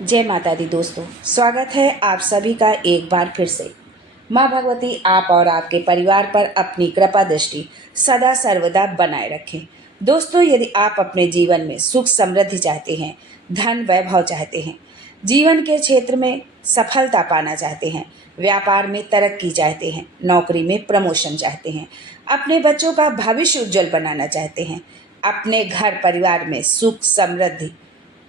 जय माता दी दोस्तों, स्वागत है आप सभी का एक बार फिर से। माँ भगवती आप और आपके परिवार पर अपनी कृपा दृष्टि सदा सर्वदा बनाए रखें। दोस्तों, यदि आप अपने जीवन में सुख समृद्धि चाहते हैं, धन वैभव चाहते हैं, जीवन के क्षेत्र में सफलता पाना चाहते हैं, व्यापार में तरक्की चाहते हैं, नौकरी में प्रमोशन चाहते हैं, अपने बच्चों का भविष्य उज्जवल बनाना चाहते हैं, अपने घर परिवार में सुख समृद्धि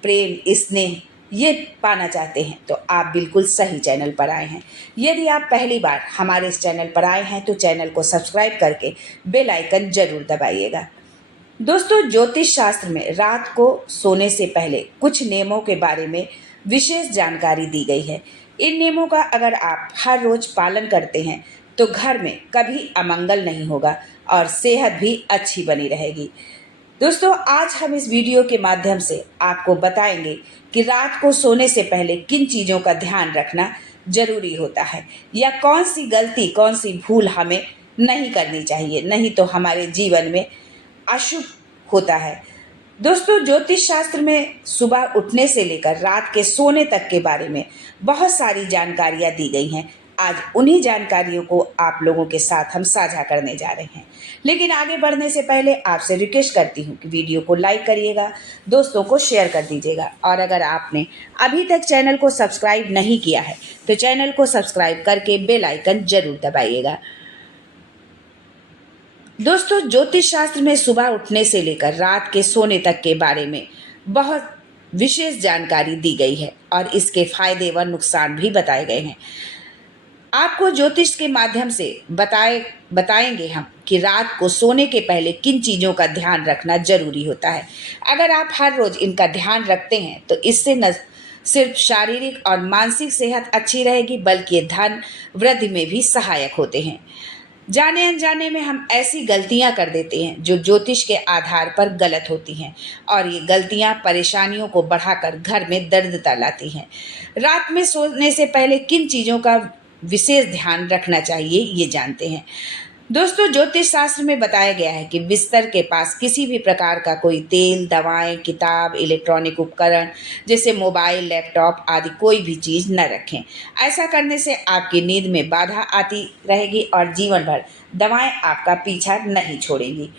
प्रेम स्नेह ये पाना चाहते हैं, तो आप बिल्कुल सही चैनल पर आए हैं। यदि आप पहली बार हमारे इस चैनल पर आए हैं तो चैनल को सब्सक्राइब करके बेल आइकन जरूर दबाइएगा। दोस्तों, ज्योतिष शास्त्र में रात को सोने से पहले कुछ नियमों के बारे में विशेष जानकारी दी गई है। इन नियमों का अगर आप हर रोज पालन करते हैं तो घर में कभी अमंगल नहीं होगा और सेहत भी अच्छी बनी रहेगी। दोस्तों, आज हम इस वीडियो के माध्यम से आपको बताएंगे कि रात को सोने से पहले किन चीज़ों का ध्यान रखना जरूरी होता है या कौन सी गलती कौन सी भूल हमें नहीं करनी चाहिए, नहीं तो हमारे जीवन में अशुभ होता है। दोस्तों, ज्योतिष शास्त्र में सुबह उठने से लेकर रात के सोने तक के बारे में बहुत सारी जानकारियां दी गई हैं। आज उन्हीं जानकारियों को आप लोगों के साथ हम साझा करने जा रहे हैं। लेकिन आगे बढ़ने से पहले आपसे रिक्वेस्ट करती हूँ कि वीडियो को लाइक करिएगा, दोस्तों को शेयर कर दीजिएगा और अगर आपने अभी तक चैनल को सब्सक्राइब नहीं किया है तो चैनल को सब्सक्राइब करके बेल आइकन जरूर दबाइएगा। दोस्तों, ज्योतिष शास्त्र में सुबह उठने से लेकर रात के सोने तक के बारे में बहुत विशेष जानकारी दी गई है और इसके फायदे व नुकसान भी बताए गए हैं। आपको ज्योतिष के माध्यम से बताएंगे हम कि रात को सोने के पहले किन चीज़ों का ध्यान रखना जरूरी होता है। अगर आप हर रोज इनका ध्यान रखते हैं तो इससे न सिर्फ शारीरिक और मानसिक सेहत अच्छी रहेगी बल्कि ये धन वृद्धि में भी सहायक होते हैं। जाने अनजाने में हम ऐसी गलतियां कर देते हैं जो ज्योतिष के आधार पर गलत होती हैं और ये गलतियां परेशानियों को बढ़ाकर घर में दर्दता लाती हैं। रात में सोने से पहले किन चीज़ों का विशेष ध्यान रखना चाहिए ये जानते हैं। दोस्तों, ज्योतिष शास्त्र में बताया गया है कि बिस्तर के पास किसी भी प्रकार का कोई तेल, दवाएं, किताब, इलेक्ट्रॉनिक उपकरण जैसे मोबाइल, लैपटॉप आदि कोई भी चीज़ न रखें। ऐसा करने से आपकी नींद में बाधा आती रहेगी और जीवन भर दवाएं आपका पीछा नहीं छोड़ेंगी।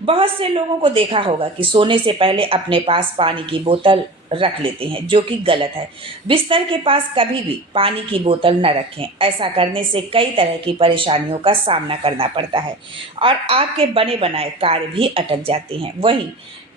बहुत से लोगों को देखा होगा कि सोने से पहले अपने पास पानी की बोतल रख लेते हैं, जो कि गलत है। बिस्तर के पास कभी भी पानी की बोतल न रखें। ऐसा करने से कई तरह की परेशानियों का सामना करना पड़ता है और आपके बने बनाए कार्य भी अटक जाते हैं। वहीं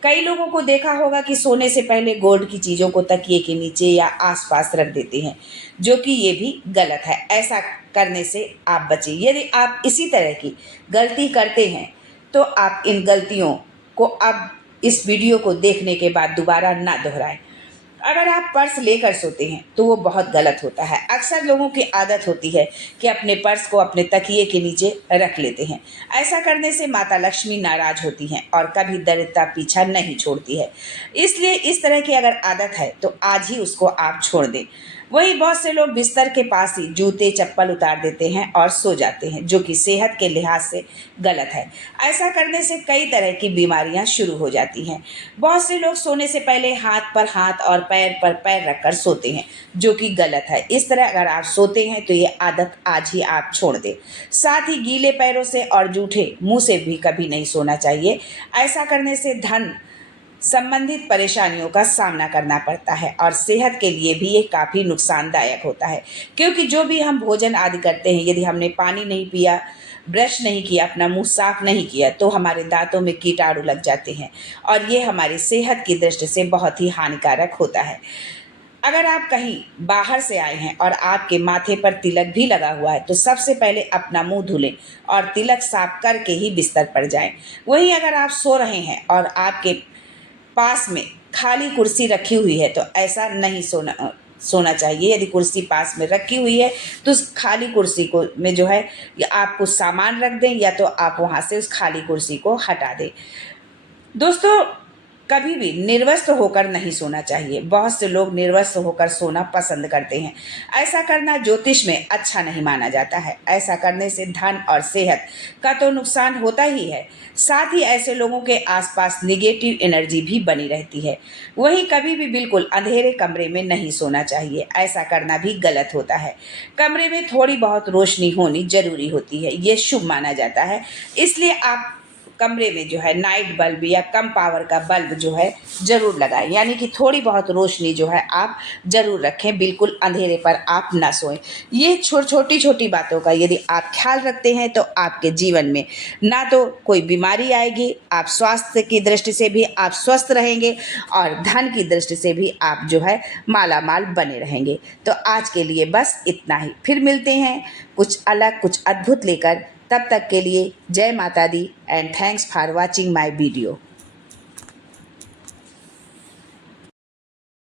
कई लोगों को देखा होगा कि सोने से पहले गोल्ड की चीज़ों को तकिए के नीचे या आसपास रख देते हैं, जो कि ये भी गलत है। ऐसा करने से आप बचें। यदि आप इसी तरह की गलती करते हैं तो आप इन गलतियों को अब इस वीडियो को देखने के बाद दोबारा ना दोहराएं। अगर आप पर्स लेकर सोते हैं तो वो बहुत गलत होता है। अक्सर लोगों की आदत होती है कि अपने पर्स को अपने तकिए के नीचे रख लेते हैं। ऐसा करने से माता लक्ष्मी नाराज होती हैं और कभी दरिद्रता पीछा नहीं छोड़ती है। इसलिए इस तरह की अगर आदत है तो आज ही उसको आप छोड़ दें। वही बहुत से लोग बिस्तर के पास ही जूते चप्पल उतार देते हैं और सो जाते हैं, जो कि सेहत के लिहाज से गलत है। ऐसा करने से कई तरह की बीमारियां शुरू हो जाती हैं। बहुत से लोग सोने से पहले हाथ पर हाथ और पैर पर पैर रखकर सोते हैं, जो कि गलत है। इस तरह अगर आप सोते हैं तो ये आदत आज ही आप छोड़ दें। साथ ही गीले पैरों से और जूठे मुंह से भी कभी नहीं सोना चाहिए। ऐसा करने से धन संबंधित परेशानियों का सामना करना पड़ता है और सेहत के लिए भी ये काफ़ी नुकसानदायक होता है, क्योंकि जो भी हम भोजन आदि करते हैं, यदि हमने पानी नहीं पिया, ब्रश नहीं किया, अपना मुंह साफ नहीं किया तो हमारे दांतों में कीटाणु लग जाते हैं और ये हमारी सेहत की दृष्टि से बहुत ही हानिकारक होता है। अगर आप कहीं बाहर से आए हैं और आपके माथे पर तिलक भी लगा हुआ है तो सबसे पहले अपना मुंह धुलें और तिलक साफ करके ही बिस्तर पर जाएं। वहीं अगर आप सो रहे हैं और आपके पास में खाली कुर्सी रखी हुई है तो ऐसा नहीं सोना चाहिए। यदि कुर्सी पास में रखी हुई है तो उस खाली कुर्सी को में जो है या आप कुछ सामान रख दें या तो आप वहाँ से उस खाली कुर्सी को हटा दें। दोस्तों, कभी भी निर्वस्त्र होकर नहीं सोना चाहिए। बहुत से लोग निर्वस्त्र होकर सोना पसंद करते हैं। ऐसा करना ज्योतिष में अच्छा नहीं माना जाता है। ऐसा करने से धन और सेहत का तो नुकसान होता ही है, साथ ही ऐसे लोगों के आसपास निगेटिव एनर्जी भी बनी रहती है। वहीं कभी भी बिल्कुल अंधेरे कमरे में नहीं सोना चाहिए। ऐसा करना भी गलत होता है। कमरे में थोड़ी बहुत रोशनी होनी जरूरी होती है, ये शुभ माना जाता है। इसलिए आप कमरे में जो है नाइट बल्ब या कम पावर का बल्ब जो है ज़रूर लगाएं, यानी कि थोड़ी बहुत रोशनी जो है आप ज़रूर रखें, बिल्कुल अंधेरे पर आप ना सोएं। ये छोटी छोटी बातों का यदि आप ख्याल रखते हैं तो आपके जीवन में ना तो कोई बीमारी आएगी, आप स्वास्थ्य की दृष्टि से भी आप स्वस्थ रहेंगे और धन की दृष्टि से भी आप जो है माला माल बने रहेंगे। तो आज के लिए बस इतना ही, फिर मिलते हैं कुछ अलग कुछ अद्भुत लेकर। तब तक के लिए Jai Mata Di and thanks for watching my video.